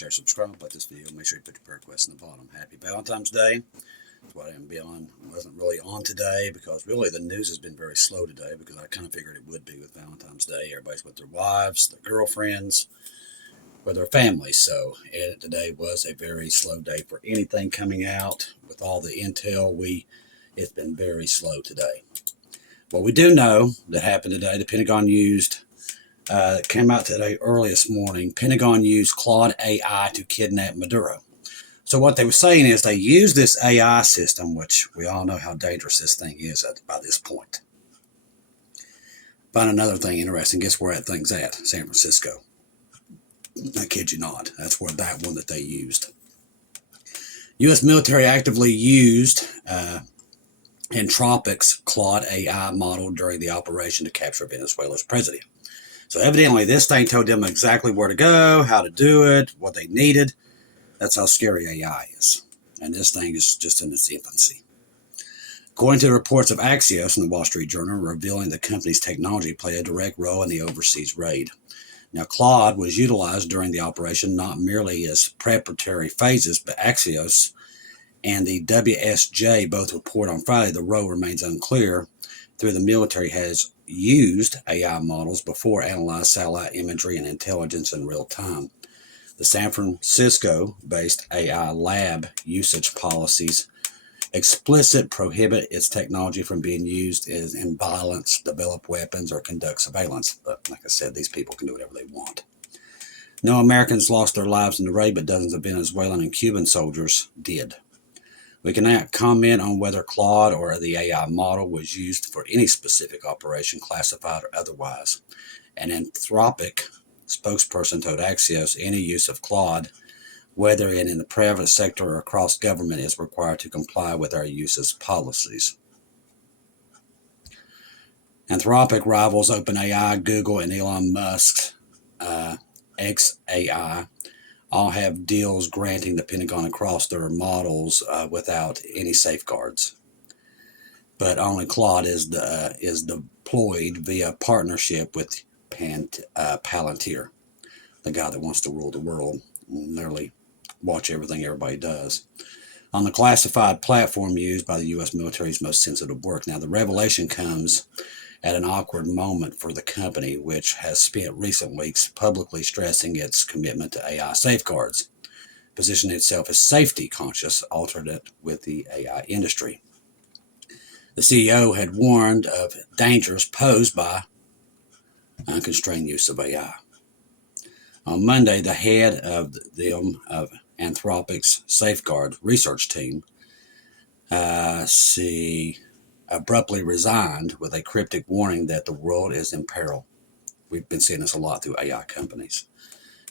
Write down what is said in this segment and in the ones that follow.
share, subscribe, like this video. Make sure you put your prayer requests in the bottom. Happy Valentine's Day. That's what I didn't be on. I wasn't really on today because really the news has been very slow today because I kind of figured it would be with Valentine's Day. Everybody's with their wives, their girlfriends, with their families. So today was a very slow day for anything coming out. With all the intel, it's been very slow today. What we do know that happened today, the Pentagon used, came out today early this morning, Pentagon used quot AI to kidnap Maduro. So what they were saying is they used this AI system, which we all know how dangerous this thing is by this point. Find another thing interesting. Guess where that thing's at? San Francisco. I kid you not. That's where that one that they used. U.S. military actively used Anthropic's quot AI model during the operation to capture Venezuela's president. So evidently this thing told them exactly where to go, how to do it, what they needed. That's how scary AI is. And this thing is just in its infancy. According to the reports of Axios in the Wall Street Journal, revealing the company's technology played a direct role in the overseas raid. Now, Claude was utilized during the operation not merely as preparatory phases, but Axios and the WSJ both report on Friday the role remains unclear. The military has used AI models before analyzed satellite imagery and intelligence in real time. The San Francisco-based AI lab usage policies explicitly prohibit its technology from being used in violence, develop weapons, or conduct surveillance. But like I said, these people can do whatever they want. No Americans lost their lives in the raid, but dozens of Venezuelan and Cuban soldiers did. We cannot comment on whether Claude or the AI model was used for any specific operation, classified or otherwise. An Anthropic spokesperson told Axios any use of Claude, whether in the private sector or across government, is required to comply with our uses policies. Anthropic rivals OpenAI, Google, and Elon Musk's XAI all have deals granting the Pentagon across their models without any safeguards. But only Claude is deployed via partnership with Palantir, the guy that wants to rule the world, literally watch everything everybody does, on the classified platform used by the U.S. military's most sensitive work. Now, the revelation comes at an awkward moment for the company, which has spent recent weeks publicly stressing its commitment to AI safeguards, positioning itself as safety conscious alternate with the AI industry. The CEO had warned of dangers posed by unconstrained use of AI. On Monday, the head of Anthropic's Safeguard research team abruptly resigned with a cryptic warning that the world is in peril. We've been seeing this a lot through AI companies.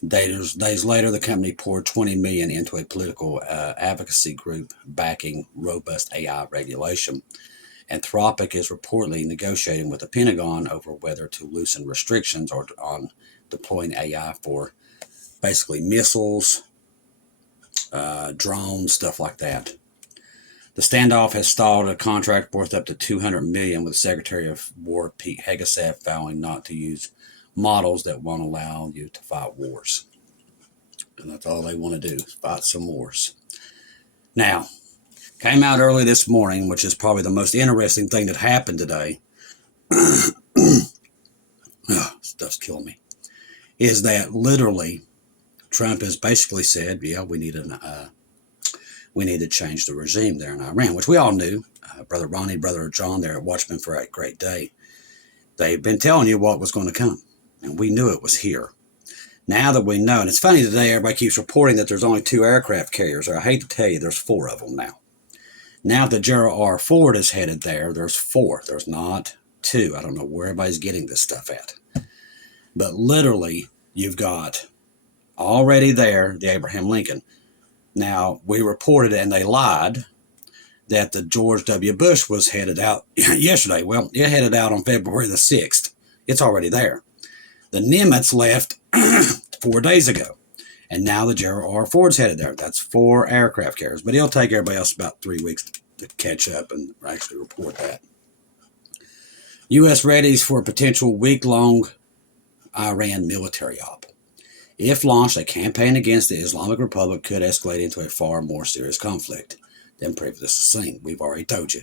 Days later, the company poured $20 million into a political advocacy group backing robust AI regulation. Anthropic is reportedly negotiating with the Pentagon over whether to loosen restrictions on deploying AI for basically missiles, drones, stuff like that. The standoff has stalled a contract worth up to $200 million, with Secretary of War Pete Hegseth vowing not to use models that won't allow you to fight wars. And that's all they want to do, is fight some wars. Now, came out early this morning, which is probably the most interesting thing that happened today. Stuff's killing me. Is that literally Trump has basically said, yeah, we need to change the regime there in Iran, which we all knew. Brother Ronnie, Brother John there at Watchman for a great day. They've been telling you what was going to come, and we knew it was here. Now that we know, and it's funny today, everybody keeps reporting that there's only 2 aircraft carriers. I hate to tell you, there's 4 of them now. Now that Gerald R. Ford is headed there, there's 4. There's not 2. I don't know where everybody's getting this stuff at. But literally, you've got already there the Abraham Lincoln. Now, we reported, and they lied, that the George W. Bush was headed out yesterday. Well, it headed out on February the 6th. It's already there. The Nimitz left 4 days ago. And now the Gerald R. Ford's headed there. That's 4 aircraft carriers. But it'll take everybody else about 3 weeks to catch up and actually report that. U.S. readies for a potential week-long Iran military op. If launched, a campaign against the Islamic Republic could escalate into a far more serious conflict than previously seen. We've already told you.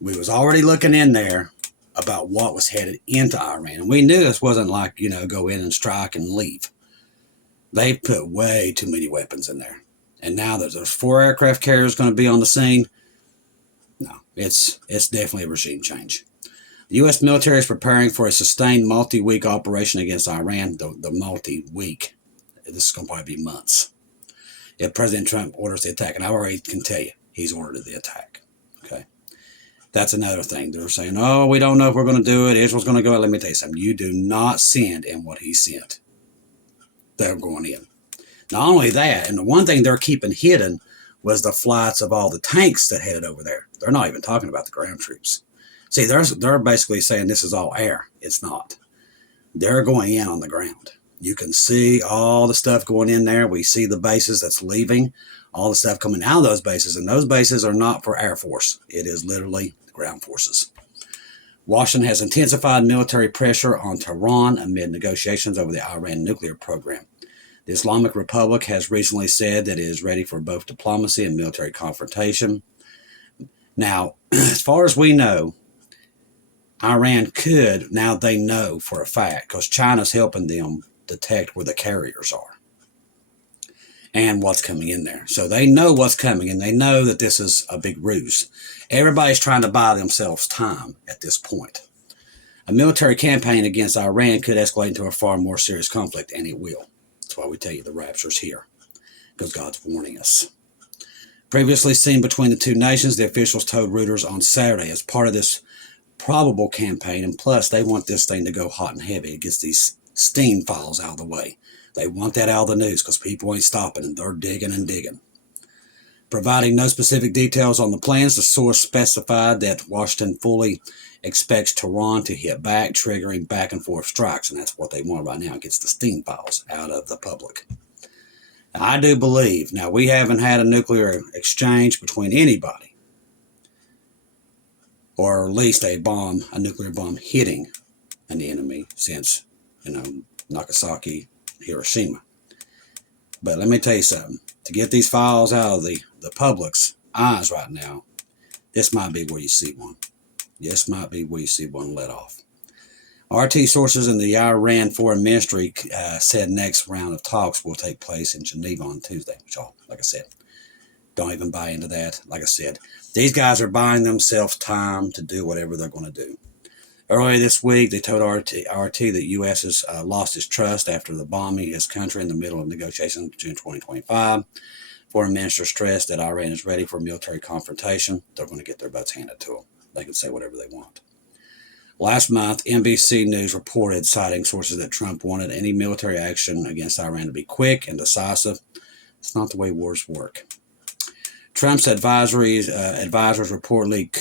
We was already looking in there about what was headed into Iran. And we knew this wasn't like, go in and strike and leave. They've put way too many weapons in there. And now that there's 4 aircraft carriers going to be on the scene, no, it's definitely a regime change. The U.S. military is preparing for a sustained multi-week operation against Iran. The multi-week, this is going to probably be months. If President Trump orders the attack, and I already can tell you, he's ordered the attack. Okay, that's another thing. They're saying, oh, we don't know if we're going to do it. Israel's going to go out. Let me tell you something. You do not send in what he sent. They're going in. Not only that, and the one thing they're keeping hidden was the flights of all the tanks that headed over there. They're not even talking about the ground troops. See, they're basically saying this is all air. It's not. They're going in on the ground. You can see all the stuff going in there. We see the bases that's leaving, all the stuff coming out of those bases, and those bases are not for Air Force. It is literally the ground forces. Washington has intensified military pressure on Tehran amid negotiations over the Iran nuclear program. The Islamic Republic has recently said that it is ready for both diplomacy and military confrontation. Now, as far as we know, Iran could, now they know for a fact, because China's helping them detect where the carriers are and what's coming in there. So they know what's coming, and they know that this is a big ruse. Everybody's trying to buy themselves time at this point. A military campaign against Iran could escalate into a far more serious conflict, and it will. That's why we tell you the rapture's here, because God's warning us. Previously seen between the two nations, the officials told Reuters on Saturday as part of this probable campaign, and plus they want this thing to go hot and heavy. It gets these steam files out of the way. They want that out of the news because people ain't stopping and they're digging and digging. Providing no specific details on the plans, the source specified that Washington fully expects Tehran to hit back, triggering back and forth strikes, and that's what they want right now. It gets the steam files out of the public. I do believe, now we haven't had a nuclear exchange between anybody, or at least a nuclear bomb hitting an enemy since, Nagasaki, Hiroshima. But let me tell you something. To get these files out of the public's eyes right now, this might be where you see one. This might be where you see one let off. RT sources in the Iran Foreign Ministry said next round of talks will take place in Geneva on Tuesday. Which, like I said, don't even buy into that. Like I said, these guys are buying themselves time to do whatever they're going to do. Earlier this week, they told RT that U.S. has lost its trust after the bombing of his country in the middle of negotiations in June 2025. Foreign minister stressed that Iran is ready for military confrontation. They're going to get their butts handed to them. They can say whatever they want. Last month, NBC News reported, citing sources, that Trump wanted any military action against Iran to be quick and decisive. It's not the way wars work. Trump's advisors reportedly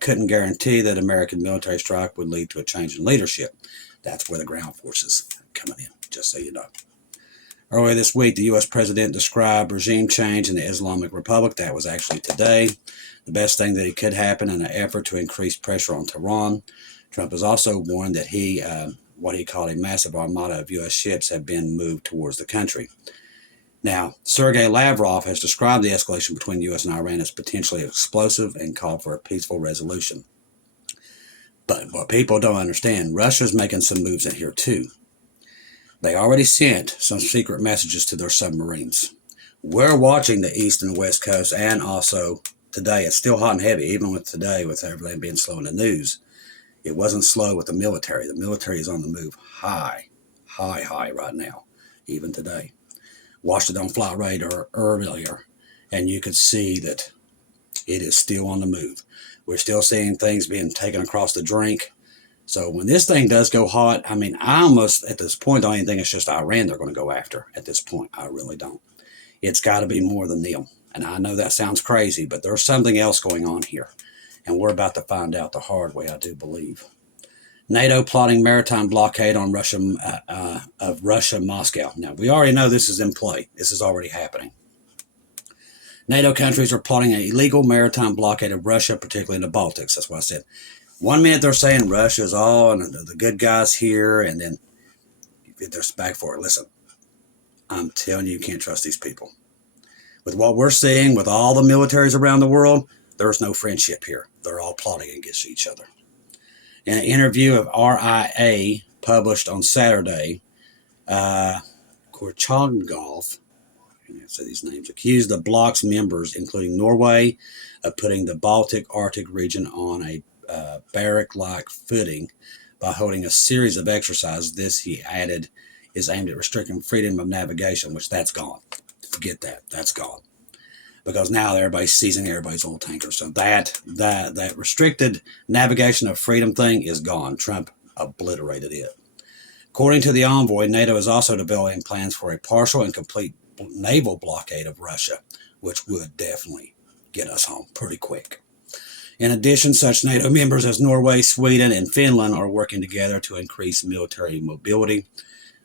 couldn't guarantee that American military strike would lead to a change in leadership. That's where the ground forces are coming in, just so you know. Earlier this week, the U.S. president described regime change in the Islamic Republic. That was actually today. The best thing that could happen in an effort to increase pressure on Tehran. Trump has also warned that what he called a massive armada of U.S. ships have been moved towards the country. Now, Sergei Lavrov has described the escalation between the U.S. and Iran as potentially explosive and called for a peaceful resolution. But what people don't understand, Russia's making some moves in here too. They already sent some secret messages to their submarines. We're watching the East and West Coast, and also today, it's still hot and heavy, even with today, with everything being slow in the news. It wasn't slow with the military. The military is on the move high right now, even today. Watched it on flight radar earlier, and you could see that it is still on the move. We're still seeing things being taken across the drink. So when this thing does go hot, I almost, at this point, don't even think it's just Iran they're going to go after at this point. I really don't. It's got to be more than them. And I know that sounds crazy, but there's something else going on here. And we're about to find out the hard way, I do believe. NATO plotting maritime blockade on Russia, Moscow. Now, we already know this is in play. This is already happening. NATO countries are plotting an illegal maritime blockade of Russia, particularly in the Baltics. That's what I said. 1 minute they're saying Russia's all and the good guys here, and then there's back for it. Listen, I'm telling you, you can't trust these people. With what we're seeing, with all the militaries around the world, there's no friendship here. They're all plotting against each other. In an interview of RIA published on Saturday, Korchangov, I can't say these names, accused the bloc's members, including Norway, of putting the Baltic Arctic region on a barrack-like footing by holding a series of exercises. This, he added, is aimed at restricting freedom of navigation, which that's gone. Forget that. That's gone. Because now everybody's seizing everybody's oil tankers. So that restricted navigation of freedom thing is gone. Trump obliterated it. According to the envoy, NATO is also developing plans for a partial and complete naval blockade of Russia, which would definitely get us home pretty quick. In addition, such NATO members as Norway, Sweden, and Finland are working together to increase military mobility.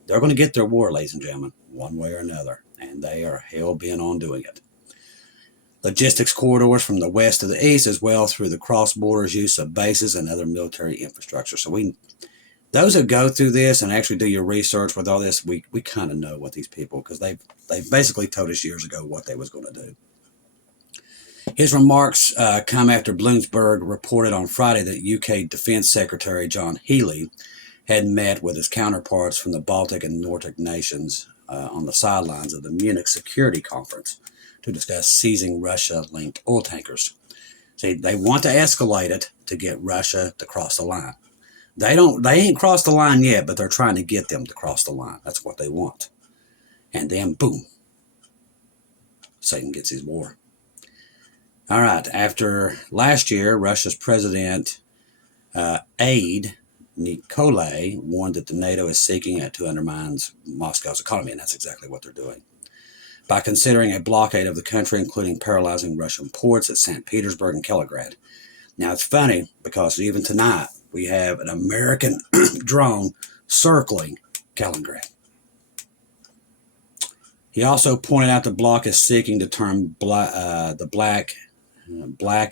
They're going to get their war, ladies and gentlemen, one way or another, and they are hell-bent on doing it. Logistics corridors from the west to the east, as well through the cross-borders use of bases and other military infrastructure. So those who go through this and actually do your research with all this, we kind of know what these people, because they've basically told us years ago what they was going to do. His remarks come after Bloomberg reported on Friday that UK Defence Secretary John Healey had met with his counterparts from the Baltic and Nordic nations on the sidelines of the Munich Security Conference to discuss seizing Russia-linked oil tankers. See, they want to escalate it to get Russia to cross the line. They ain't crossed the line yet, but they're trying to get them to cross the line. That's what they want. And then, boom, Satan gets his war. All right, after last year, Russia's President Aid Nikolai warned that the NATO is seeking to undermine Moscow's economy, and that's exactly what they're doing. By considering a blockade of the country, including paralyzing Russian ports at St. Petersburg and Kaliningrad. Now, it's funny because even tonight, we have an American drone circling Kaliningrad. He also pointed out the bloc is seeking to turn the Black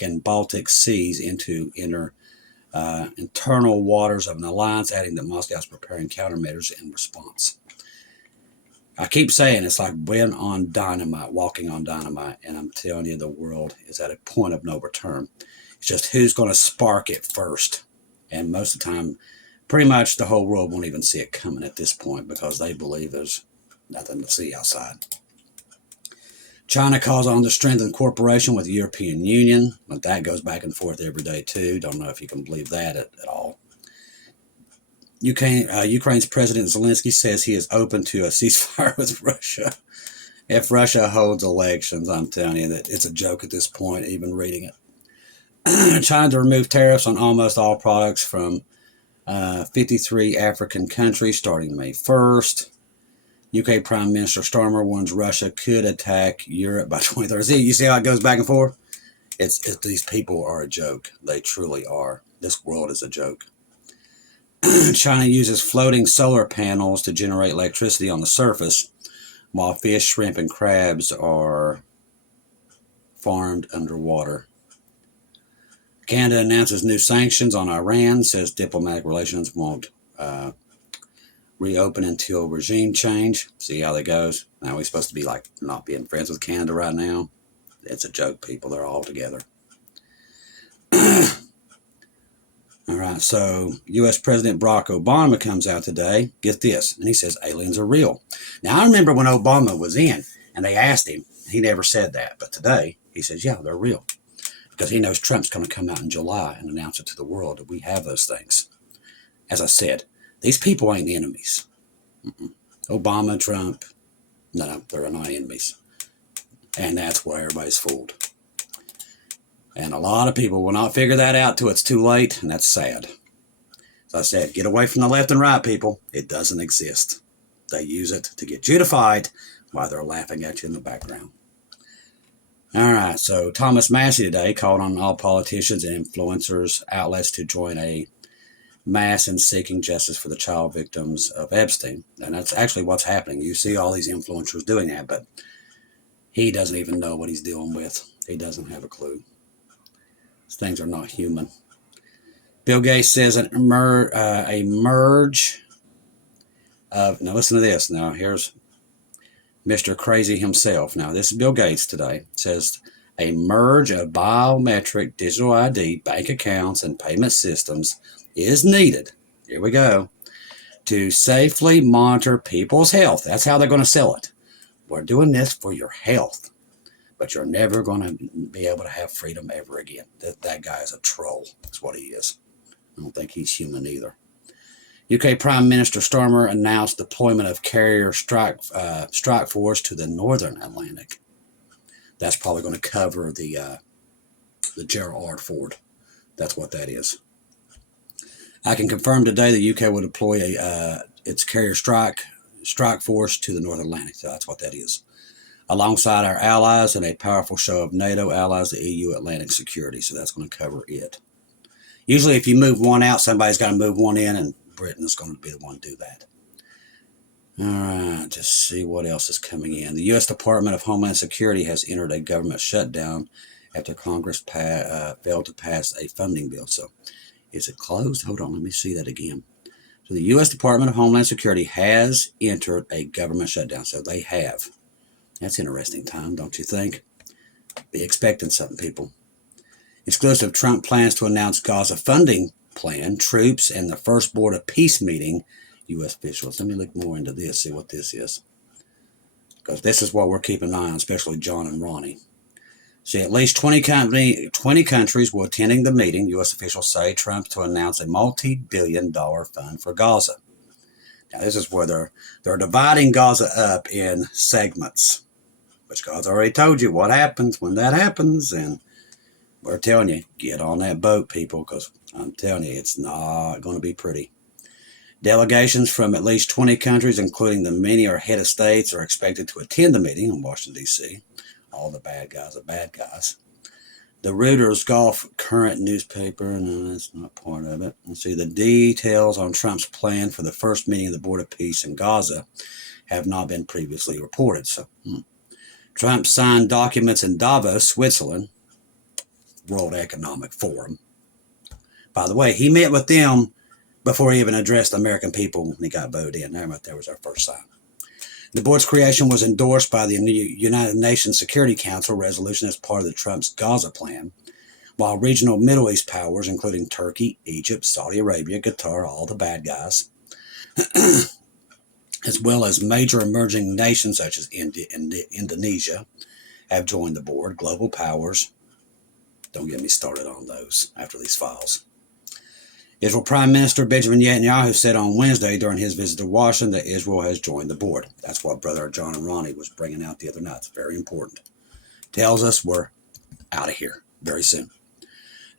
and Baltic seas into internal waters of an alliance, adding that Moscow is preparing countermeasures in response. I keep saying it's like being on dynamite, walking on dynamite, and I'm telling you, the world is at a point of no return. It's just who's going to spark it first. And most of the time, pretty much the whole world won't even see it coming at this point because they believe there's nothing to see outside. China calls on to strengthen cooperation with the European Union, but that goes back and forth every day too. Don't know if you can believe that at all. Ukraine's President Zelensky says he is open to a ceasefire with Russia if Russia holds elections. I'm telling you that it's a joke at this point, even reading it. China to remove tariffs on almost all products from 53 African countries starting May 1st. UK Prime Minister Starmer warns Russia could attack Europe by 2030. You see how it goes back and forth? These people are a joke. They truly are. This world is a joke. China uses floating solar panels to generate electricity on the surface, while fish, shrimp, and crabs are farmed underwater. Canada announces new sanctions on Iran, says diplomatic relations won't reopen until regime change. See how that goes. Now we're supposed to be like not being friends with Canada right now. It's a joke, people. They're all together. All right, so U.S. President Barack Obama comes out today. Get this, and he says aliens are real. Now I remember when Obama was in, and they asked him. He never said that, but today he says, yeah, they're real. Because he knows Trump's going to come out in July and announce it to the world that we have those things. As I said, these people ain't enemies. Obama, Trump, no, they're not enemies. And that's why everybody's fooled. And a lot of people will not figure that out till it's too late, and that's sad. As I said, get away from the left and right, people. It doesn't exist. They use it to get you to fight while they're laughing at you in the background. All right, so Thomas Massey today called on all politicians and influencers outlets to join a mass in seeking justice for the child victims of Epstein. And that's actually what's happening. You see all these influencers doing that, but he doesn't even know what he's dealing with. He doesn't have a clue. These things are not human. Bill Gates says a merge of, now listen to this. Now here's Mr. Crazy himself. Now, this is Bill Gates today. Says a merge of biometric digital ID, bank accounts, and payment systems is needed. Here we go. To safely monitor people's health. That's how they're going to sell it. We're doing this for your health, but you're never going to be able to have freedom ever again. That guy is a troll. That's what he is. I don't think he's human either. UK Prime Minister Starmer announced deployment of carrier strike force to the Northern Atlantic. That's probably going to cover the Gerald Ford. That's what that is. I can confirm today the UK will deploy its carrier strike force to the Northern Atlantic. So that's what that is. Alongside our allies in a powerful show of NATO allies, the EU Atlantic security. So that's going to cover it. Usually if you move one out, somebody's got to move one in, and Britain is going to be the one to do that. All right, just see what else is coming in. The U.S. Department of Homeland Security has entered a government shutdown after Congress failed to pass a funding bill. So is it closed? Hold on, let me see that again. So the U.S. Department of Homeland Security has entered a government shutdown. So they have. That's interesting time, don't you think? Be expecting something, people. Exclusive: Trump plans to announce Gaza funding plan, troops, and the first Board of Peace meeting. U.S. officials. Let me look more into this, see what this is. Because this is what we're keeping an eye on, especially John and Ronnie. See, at least 20 countries will attending the meeting. U.S. officials say Trump to announce a multi-billion-dollar fund for Gaza. Now, this is where they're dividing Gaza up in segments. Which God's already told you what happens when that happens. And we're telling you, get on that boat, people, because I'm telling you, it's not going to be pretty. Delegations from at least 20 countries, including the many or head of states, are expected to attend the meeting in Washington, D.C. All the bad guys are bad guys. The Reuters Gulf Current newspaper, no, that's not part of it. Let's see, the details on Trump's plan for the first meeting of the Board of Peace in Gaza have not been previously reported. So, Trump signed documents in Davos, Switzerland, World Economic Forum. By the way, he met with them before he even addressed the American people when he got voted in. There was our first sign. The board's creation was endorsed by the United Nations Security Council resolution as part of the Trump's Gaza plan, while regional Middle East powers, including Turkey, Egypt, Saudi Arabia, Qatar, all the bad guys, as well as major emerging nations such as Indonesia, have joined the board. Global powers, don't get me started on those after these files. Israel Prime Minister Benjamin Netanyahu said on Wednesday during his visit to Washington that Israel has joined the board. That's what Brother John and Ronnie was bringing out the other night. It's very important. Tells us we're out of here very soon.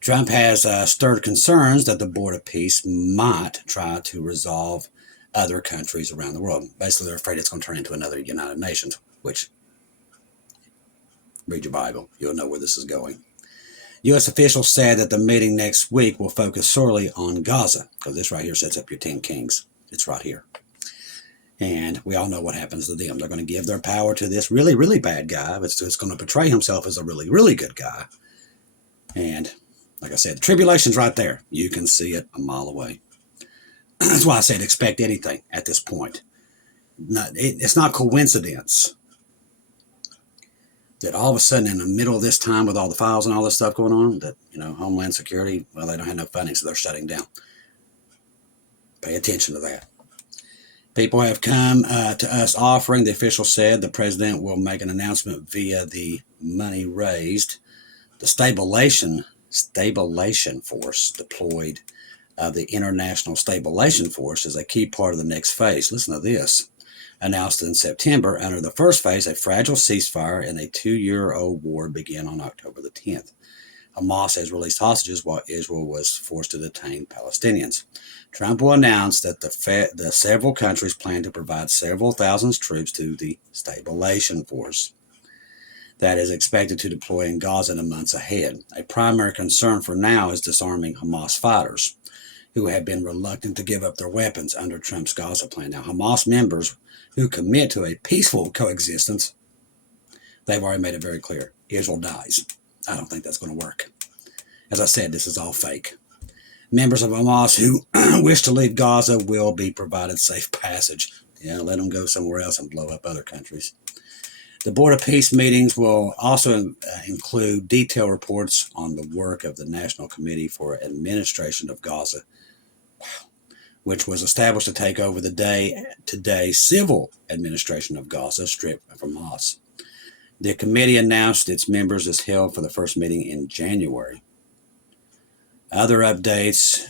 Trump has stirred concerns that the Board of Peace might try to resolve other countries around the world. Basically, they're afraid it's going to turn into another United Nations, which, read your Bible, you'll know where this is going. U.S. officials said that the meeting next week will focus solely on Gaza, because this right here sets up your 10 kings. It's right here. And we all know what happens to them. They're going to give their power to this really, really bad guy, but it's going to portray himself as a really, really good guy. And like I said, the tribulation's right there. You can see it a mile away. That's why I said expect anything at this point. It's not coincidence that all of a sudden in the middle of this time with all the files and all this stuff going on, that, Homeland Security, well, they don't have no funding, so they're shutting down. Pay attention to that. People have come to us offering, the official said, the president will make an announcement via the money raised. The stabilization force deployed, the International Stabilization Force, is a key part of the next phase. Listen to this. Announced in September, under the first phase, a fragile ceasefire in a 2-year-old war began on October the 10th. Hamas has released hostages while Israel was forced to detain Palestinians. Trump will announce that the several countries plan to provide several thousand troops to the Stabilization Force that is expected to deploy in Gaza in the months ahead. A primary concern for now is disarming Hamas fighters, who have been reluctant to give up their weapons under Trump's Gaza plan. Now, Hamas members who commit to a peaceful coexistence, they've already made it very clear. Israel dies. I don't think that's going to work. As I said, this is all fake. Members of Hamas who wish to leave Gaza will be provided safe passage. Let them go somewhere else and blow up other countries. The Board of Peace meetings will also include detailed reports on the work of the National Committee for Administration of Gaza, which was established to take over the day-to-day civil administration of Gaza Strip from Hamas. The committee announced its members as held for the first meeting in January. Other updates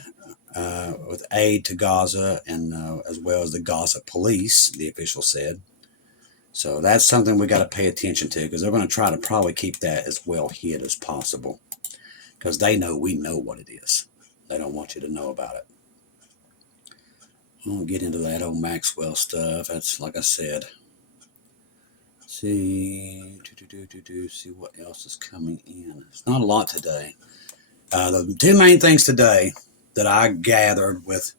with aid to Gaza and as well as the Gaza police, the official said. So that's something we got to pay attention to, because they're going to try to probably keep that as well hid as possible, because they know we know what it is. They don't want you to know about it. I won't get into that old Maxwell stuff. That's like I said. See what else is coming in. It's not a lot today. The two main things today that I gathered with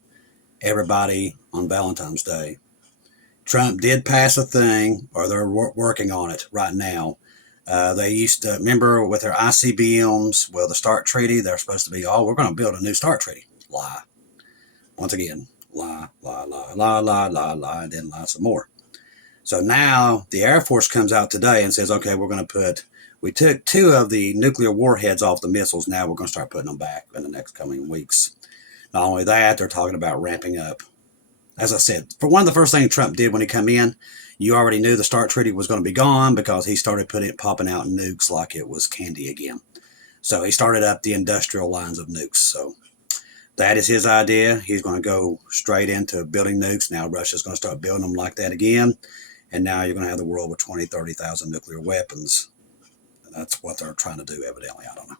everybody on Valentine's Day. Trump did pass a thing, or they're working on it right now. They used to, remember with their ICBMs, well, the START treaty, they're supposed to be, oh, we're going to build a new START treaty. Lie. Once again, lie, and then lie some more. So now the Air Force comes out today and says, okay, we took 2 of the nuclear warheads off the missiles. Now we're going to start putting them back in the next coming weeks. Not only that, they're talking about ramping up. As I said, for one of the first things Trump did when he came in, you already knew the START treaty was going to be gone, because he started popping out nukes like it was candy again. So he started up the industrial lines of nukes. So that is his idea. He's going to go straight into building nukes. Now Russia's going to start building them like that again. And now you're going to have the world with 20, 30,000 nuclear weapons. That's what they're trying to do, evidently. I don't know.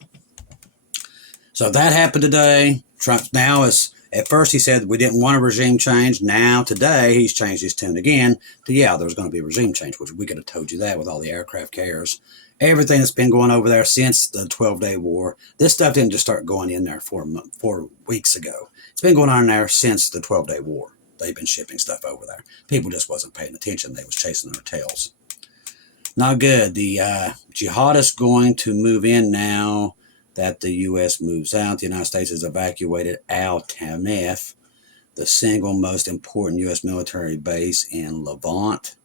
So that happened today. Trump now is, at first he said we didn't want a regime change. Now today he's changed his tune again to, yeah, there's going to be a regime change, which we could have told you that with all the aircraft carriers. Everything that's been going over there since the 12-day war. This stuff didn't just start going in there 4 weeks ago. It's been going on there since the 12-day war. They've been shipping stuff over there. People just wasn't paying attention. They was chasing their tails. Not good. The jihadists going to move in now that the U.S. moves out. The United States has evacuated Al-Tanef, the single most important U.S. military base in Levant.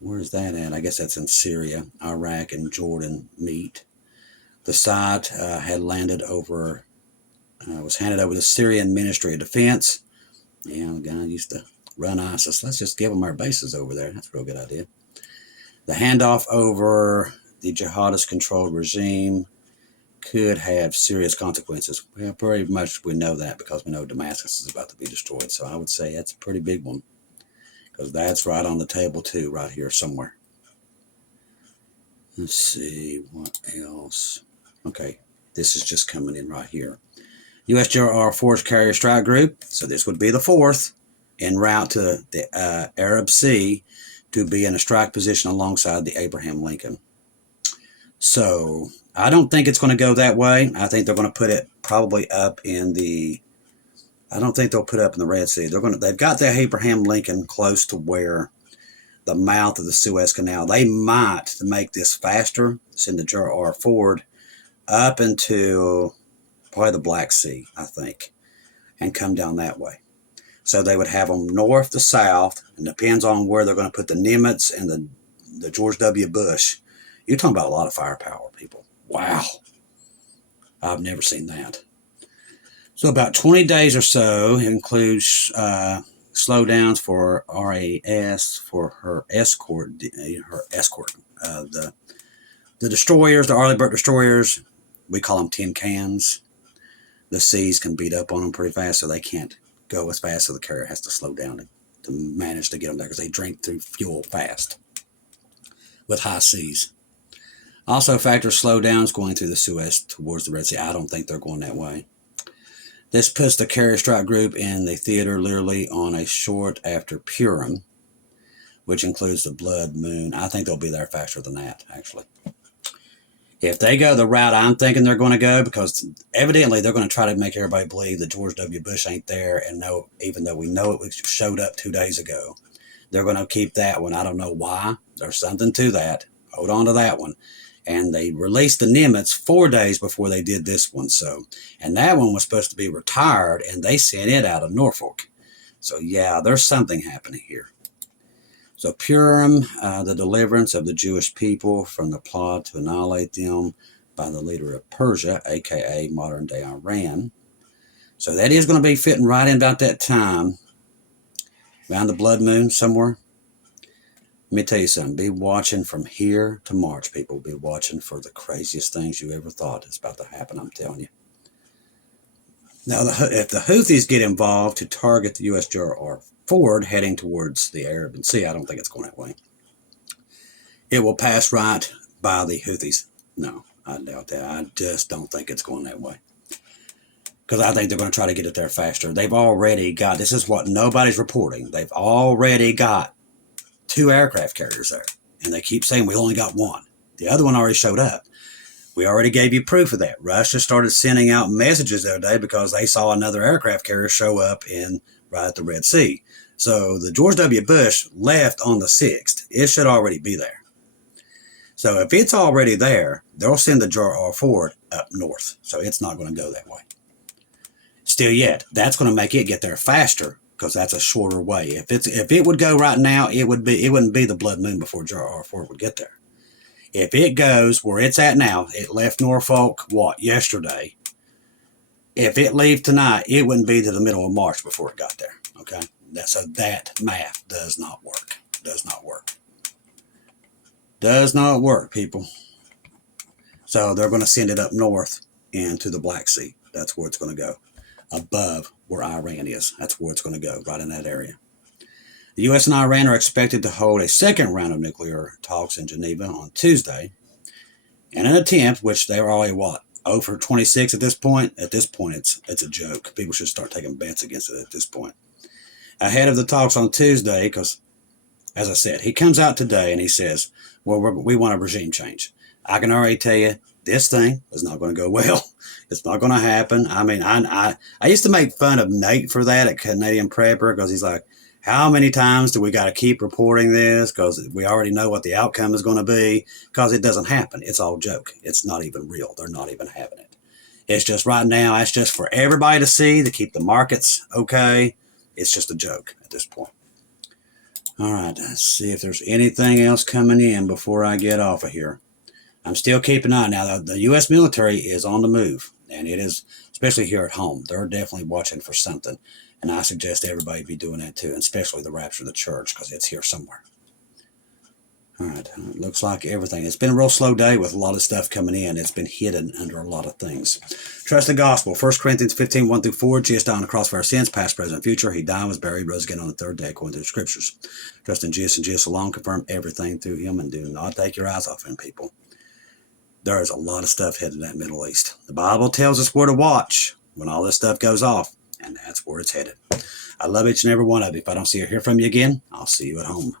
Where's that at? I guess that's in Syria. Iraq and Jordan meet. The site had landed over, was handed over to the Syrian Ministry of Defense. Yeah, the guy used to run ISIS. Let's just give them our bases over there. That's a real good idea. The handoff over the jihadist-controlled regime could have serious consequences. Well, pretty much we know that, because we know Damascus is about to be destroyed. So I would say that's a pretty big one, because that's right on the table too, right here somewhere. Let's see, what else? Okay, this is just coming in right here. USJR Force Carrier Strike Group, so this would be the 4th, en route to the Arab Sea to be in a strike position alongside the Abraham Lincoln. So I don't think it's going to go that way. I think they're going to put it probably up in the, I don't think they'll put it up in the Red Sea. They've got the Abraham Lincoln close to where the mouth of the Suez Canal. They might, to make this faster, send the JR forward up into probably the Black Sea, I think, and come down that way. So they would have them north to south, and depends on where they're going to put the Nimitz and the George W. Bush. You're talking about a lot of firepower, people. Wow. I've never seen that. So about 20 days or so, it includes slowdowns for RAS for her escort. The destroyers, the Arleigh Burke destroyers, we call them tin cans. The seas can beat up on them pretty fast, so they can't go as fast, so the carrier has to slow down to manage to get them there, because they drink through fuel fast with high seas. Also factors slowdowns going through the Suez towards the Red Sea. I don't think they're going that way. This puts the carrier strike group in the theater literally on a short after Purim, which includes the blood moon. I think they'll be there faster than that, actually. If they go the route I'm thinking they're going to go, because evidently they're going to try to make everybody believe that George W. Bush ain't there, and no, even though we know it showed up 2 days ago, they're going to keep that one. I don't know why. There's something to that. Hold on to that one. And they released the Nimitz 4 days before they did this one. So, and that one was supposed to be retired, and they sent it out of Norfolk. So yeah, there's something happening here. So Purim, the deliverance of the Jewish people from the plot to annihilate them by the leader of Persia, aka modern day Iran. So that is going to be fitting right in about that time, around the blood moon somewhere. Let me tell you something. Be watching from here to March, people. Be watching for the craziest things you ever thought is about to happen, I'm telling you. Now, if the Houthis get involved to target the U.S. JR Ford heading towards the Arabian Sea, I don't think it's going that way. It will pass right by the Houthis. No, I doubt that. I just don't think it's going that way. Because I think they're going to try to get it there faster. They've already got, this is what nobody's reporting, they've already got 2 aircraft carriers there. And they keep saying we only got 1. The other one already showed up. We already gave you proof of that. Russia started sending out messages the other day because they saw another aircraft carrier show up right at the Red Sea. So the George W. Bush left on the 6th. It should already be there. So if it's already there, they'll send the JR Ford up north. So it's not going to go that way. Still yet, that's going to make it get there faster because that's a shorter way. If it would go right now, it wouldn't be the blood moon before JR Ford would get there. If it goes where it's at now, it left Norfolk, yesterday. If it leaves tonight, it wouldn't be to the middle of March before it got there. Okay? So that math does not work. Does not work. Does not work, people. So they're going to send it up north into the Black Sea. That's where it's going to go. Above where Iran is. That's where it's going to go, right in that area. The U.S. and Iran are expected to hold a second round of nuclear talks in Geneva on Tuesday. In an attempt, which they are already, 0 for 26 at this point? At this point, it's a joke. People should start taking bets against it at this point. Ahead of the talks on Tuesday, because, as I said, he comes out today and he says, well, we want a regime change. I can already tell you, this thing is not going to go well. It's not going to happen. I mean, I used to make fun of Nate for that at Canadian Prepper because he's like, how many times do we got to keep reporting this? Because we already know what the outcome is going to be. Because it doesn't happen. It's all joke. It's not even real. They're not even having it. It's just right now, it's just for everybody to see, to keep the markets okay. It's just a joke at this point. All right, let's see if there's anything else coming in before I get off of here. I'm still keeping an eye. Now, the U.S. military is on the move, and it is, especially here at home. They're definitely watching for something, and I suggest everybody be doing that too, and especially the Rapture of the Church, because it's here somewhere. All right, it looks like everything. It's been a real slow day with a lot of stuff coming in. It's been hidden under a lot of things. Trust the gospel. 1 Corinthians 15, 1-4. Jesus died on the cross for our sins, past, present, future. He died, was buried, rose again on the 3rd day, according to the Scriptures. Trust in Jesus and Jesus alone. Confirm everything through him, and do not take your eyes off him, people. There is a lot of stuff headed in that Middle East. The Bible tells us where to watch when all this stuff goes off, and that's where it's headed. I love each and every one of you. If I don't see or hear from you again, I'll see you at home.